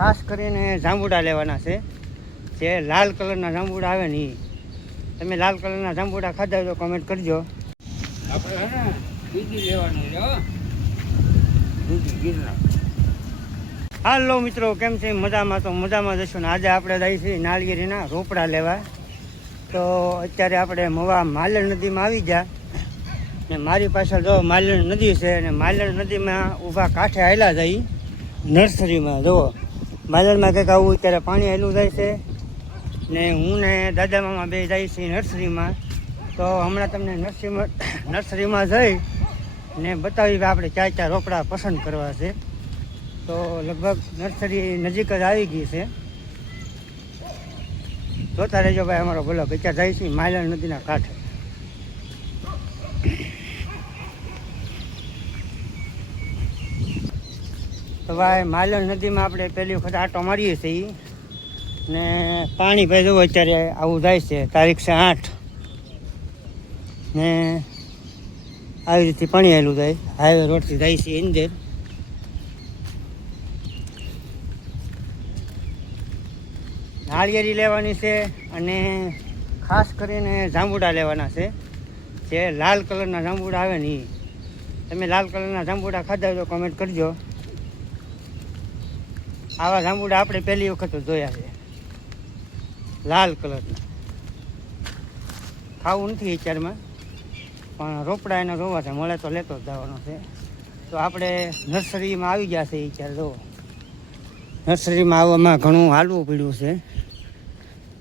ખાસ કરીને જાંબુડા લેવાના છે. જે લાલ કલરના જાંબુડા આવે ને એ. તમે લાલ કલરના જાંબુડા ખાધા હોય તો કમેન્ટ કરજો. આપણે હે ને બીજી લેવાની છે હો, બીજી ગિરનાર. હાલો મિત્રો, કેમ છે? મજામાં? તો મજામાં જશું ને. આજે આપણે જઈએ છીએ નાળિયેરીના રોપડા લેવા. તો અત્યારે આપણે મવા માલણ નદીમાં આવી ગયા ને મારી પાછળ જો માલણ નદી છે અને માલણ નદીમાં ઊભા કાંઠે આવેલા જઈ નર્સરીમાં. જુઓ માલણમાં કંઈક આવું અત્યારે પાણી આવેલું જાય છે ને હું ને દાદા મામા બે જાય છે નર્સરીમાં. તો હમણાં તમને નર્સરીમાં જઈ ને બતાવી આપણે ક્યાં ક્યાં રોપડા પસંદ કરવા છે. તો લગભગ નર્સરી નજીક જ આવી ગઈ છે. જોતા રહેજો ભાઈ અમારો બ્લોગ. અત્યારે જાય છે માલણ નદીના કાંઠે. તો ભાઈ માલણ નદીમાં આપણે પહેલી વખત આંટો મારીએ છીએ ને પાણી ભાઈ જુઓ અત્યારે આવું જાય છે. તારીખ છે 8 ને આવી રીતે પાણી આવેલું જાય. હાઈવે રોડથી જાય છે અંદર. નાળિયેરી લેવાની છે અને ખાસ કરીને જાંબુડા લેવાના છે. જે લાલ કલરના જાંબુડા આવે ને એ. તમે લાલ કલરના જાંબુડા ખાધા હોય તો કમેન્ટ કરજો. આવા જાંબુડા આપણે પહેલી વખત જોયા છે, લાલ કલરના. ખાવું નથી અત્યારમાં, પણ રોપડા એનો જોવા છે. મળે તો લેતો જ જવાનો છે. તો આપણે નર્સરીમાં આવી ગયા છે. અત્યારે જો નર્સરીમાં આવવામાં ઘણું હાલવું પડ્યું છે,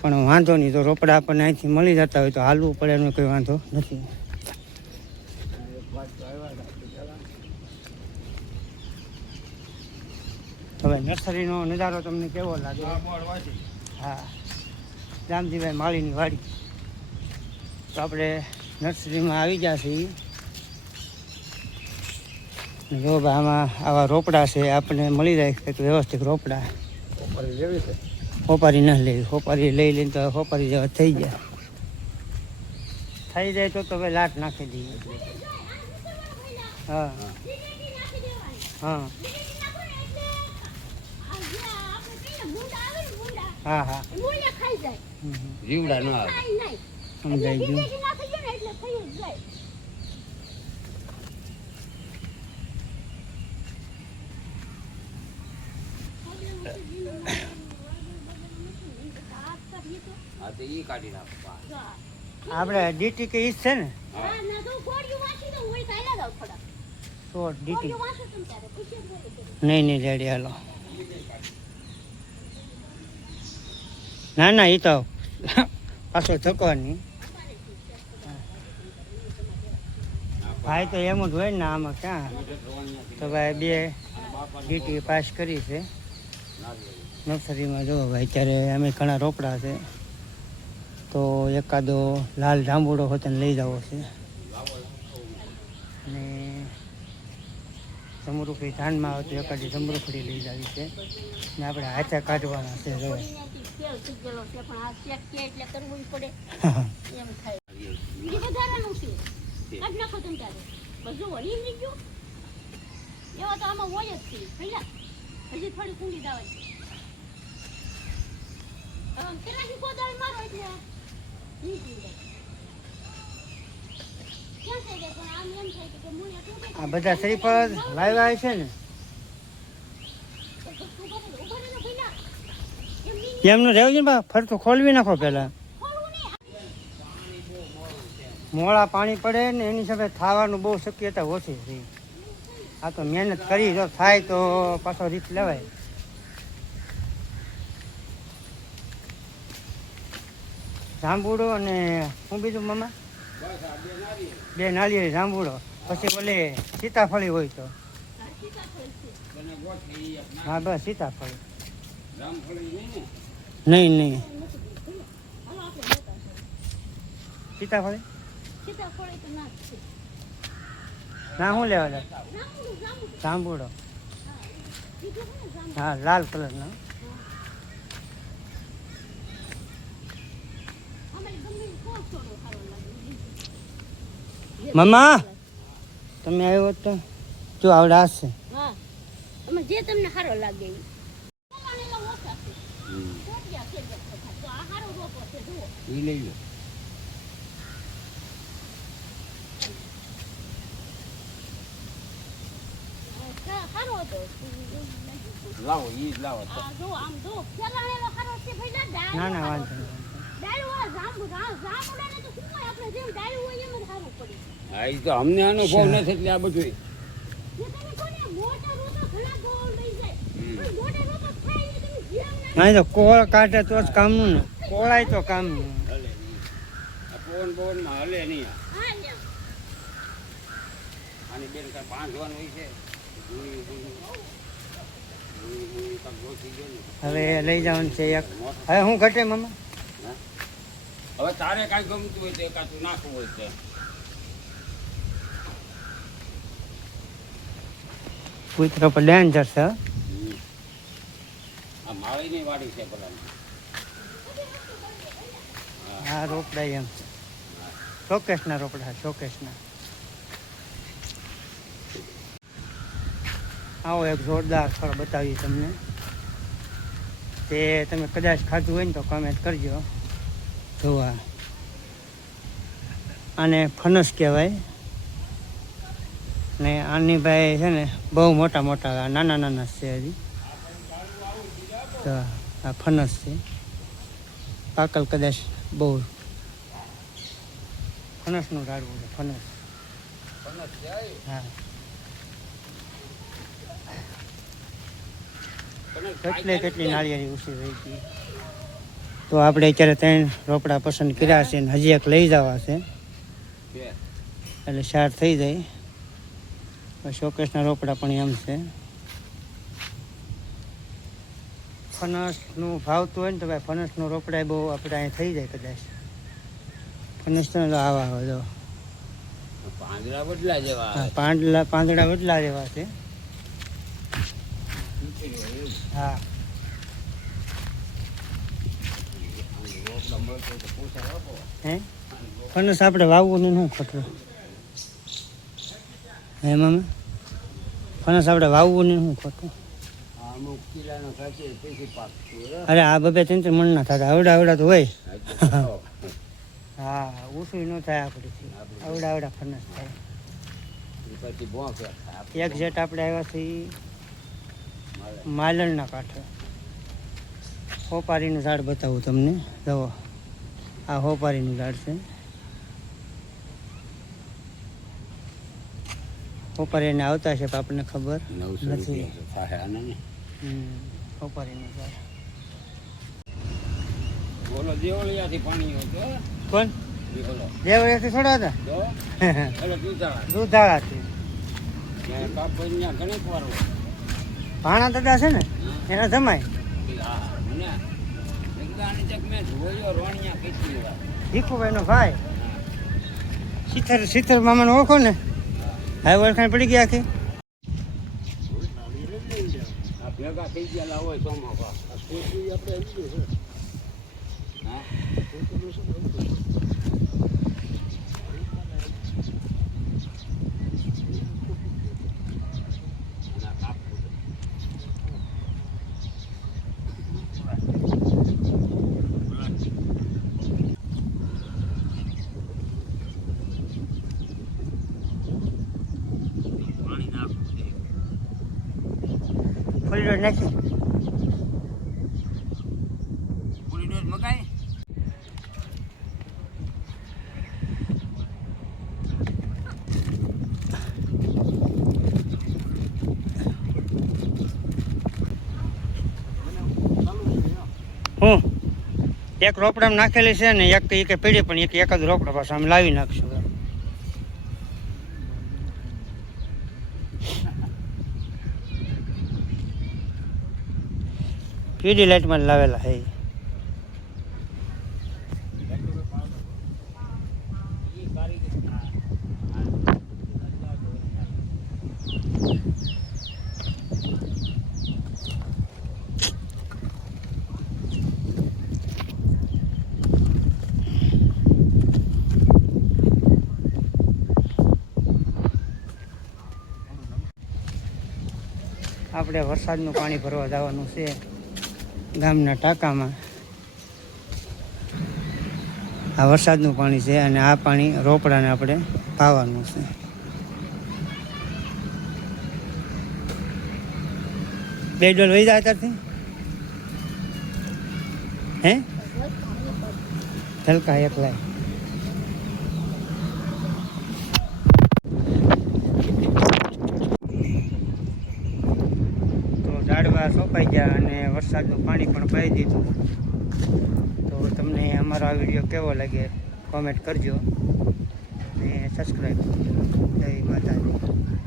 પણ વાંધો નહીં. તો રોપડા આપણને અહીંથી મળી જતા હોય તો હાલવું પડે એનો કોઈ વાંધો નથી. હવે નર્સરીનો નજારો તમને કેવો લાગે? હા, રામજીભાઈ માળીની વાડી. તો આપણે નર્સરીમાં આવી ગયા છીએ. જો ભાઈ આમાં આવા રોપડા છે, આપણને મળી જાય કંઈક વ્યવસ્થિત રોપડા. હોપારી ન લેવી, હોપારી લઈ લઈને તો હોપારી જેવા થઈ જાય. થઈ જાય તો ભાઈ લાટ નાખી દઈએ. હા હા હા હા, જીવડા ન આવે. સમજાઈ ગયું. આપણે ડીટી કે ઈજ છે ને? ડીટી નહીં રેડી. હાલો. ના ના, એ તો પાછો થકવાની. ભાઈ તો એમ જ હોય ને આમાં ક્યાં. તો ભાઈ 2 ડીટી પાસ કરી છે નર્સરીમાં. જો ભાઈ અત્યારે અમે ઘણા રોપડા છે, તો એકાદો લાલ જાંબુડો હોતે લઈ જવો છે. અને જમરૂખડી ધાનમાં આવે તો એકાદી જમરૂખડી લઈ જાવી છે ને આપણે હાથે કાઢવાના છે. જો આ બધા શ્રીફળ લાવ્યા છે ને, એમનું રહેવું છે ને. ફરતું ખોલવી નાખો પેલા. મોડા પાણી પડે ને એની સાથે થવાનું બહુ શક્યતા ઓછી છે. આ તો મહેનત કરી, જો થાય તો પાછો રીત લેવાય. જાંબુડો અને શું બીજું મામા? 2 નાળિયેરી જાંબુડો. પછી બોલે સીતાફળી હોય તો. હા બસ સીતાફળી. નહીં નહીં, સીતાફળી ના. શું લેવા જાય? જાંબુડો. હા, લાલ કલરનો. મમ્મા તમે આવ્યો તો જો આવડા હશે. હા, તમે જે તમને સારો લાગે. એ લઈ લો. લાવો ઈ જ લાવો. ના ના વાંધો નહીં. હા એ તો અમને અનુભવ નથી એટલે આ બધું. નહીં તો કોળ કાઢે તો જ કામનું ને, કોળાય તો કામનું. હલે નહીં. આ પવન માં હલે નહીં. આની બેન કાંઈ બાંધવાનું હોય છે. હવે લઈ જવાનું છે એક. હવે હું ઘટે મામા? હવે તારે કાંઈ ગમતું હોય તો કાચું નાખવું હોય તો. કૂતરો પર ડેન્જર છે. આ માળીની વાડી છે પેલા. હા રોપડા એમ છે. શોકેશના રોપડા, શોકેશના. આવો એક જોરદાર ફળ બતાવી તમને. તે તમે કદાચ ખાધું હોય ને તો કમેન્ટ કરજો. જોવા આને ફનસ કહેવાય ને આની ભાઈ છે ને બહુ મોટા મોટા, નાના નાના છે હજી. તો આ ફનસ છે. પાકલ કદાચ બહુ ફનસનું ઝાડવું છે. ફનસ. હા કેટલી નાળિયેરી ઊંચી રહી હતી. તો આપણે અત્યારે 3 રોપડા પસંદ કર્યા છે ને હજી એક લઈ જવા છે એટલે 4 થઈ જાય. શોકેશના રોપડા પણ એમ છે. ફનસનું ભાવતું હોય ને તો ભાઈ ફનસનું રોપડા બહુ આપણે અહીં થઈ જાય કદાચ. ફનસ તો આવા આવે જો પાંદડા બદલા જેવા. હા પાંદડા બદલા જેવા છે. હા હે ફનસ આપણે વાવવું ને શું ખોટું? હે મામા ફનસ આપણે વાવવું ને શું ખોટું? અરે આ 2-3 મણ ના થતા. આવડા તો હોય. હા ઓછું ન થાય આપણીથી. આવડા ફનસ થાય. એક જેટ આપણે આવ્યા છીએ માલણના કાંઠે. હોપારીનું ઝાડ બતાવું તમને. જુઓ આ હોપારીનું ઝાડ છે. હોપારીને આવતા છે પણ આપણને ખબર નથી. હોપારીનું ઝાડ. બોલો દેવળિયાથી પાણી હોય તો કોણ? દેવળિયાથી થોડા હતા. દૂધાળાથી. ઘણી વાર ભાણા દાદા છે ને એના જમાય. ભીખુભાઈનો ભાઈ શીતર મામાને ઓળખો ને? હવે ઓળખાણ પડી ગયા કે ભેગા થઈ ગયેલા હોય સોમાં ફૂલી ડોઝ નાખી. પૂરી ડોઝ મગાઈ. હું એક રોપડામાં નાખેલી છે ને એક કે પીડી પણ એક જ રોપડા પાછા અમે લાવી નાખશું. પીડી લાઇટમાં લાવેલા હે. આપણે વરસાદનું પાણી ભરવા જવાનું છે ગામના ટાંકામાં આ વરસાદનું પાણી છે અને આ પાણી રોપડાને આપણે પાવાનું છે. બે ડોલ વહી જાય ત્યારથી હે હલકા એકલાય તો ઝાડવા સોંપાઈ ગયા અને વરસાદનું પાણી પણ પાઈ દીધું. તો તમને અમારો આ વિડીયો કેવો લાગે કોમેન્ટ કરજો અને સબસ્ક્રાઈબ કરજો. જય માતાજી.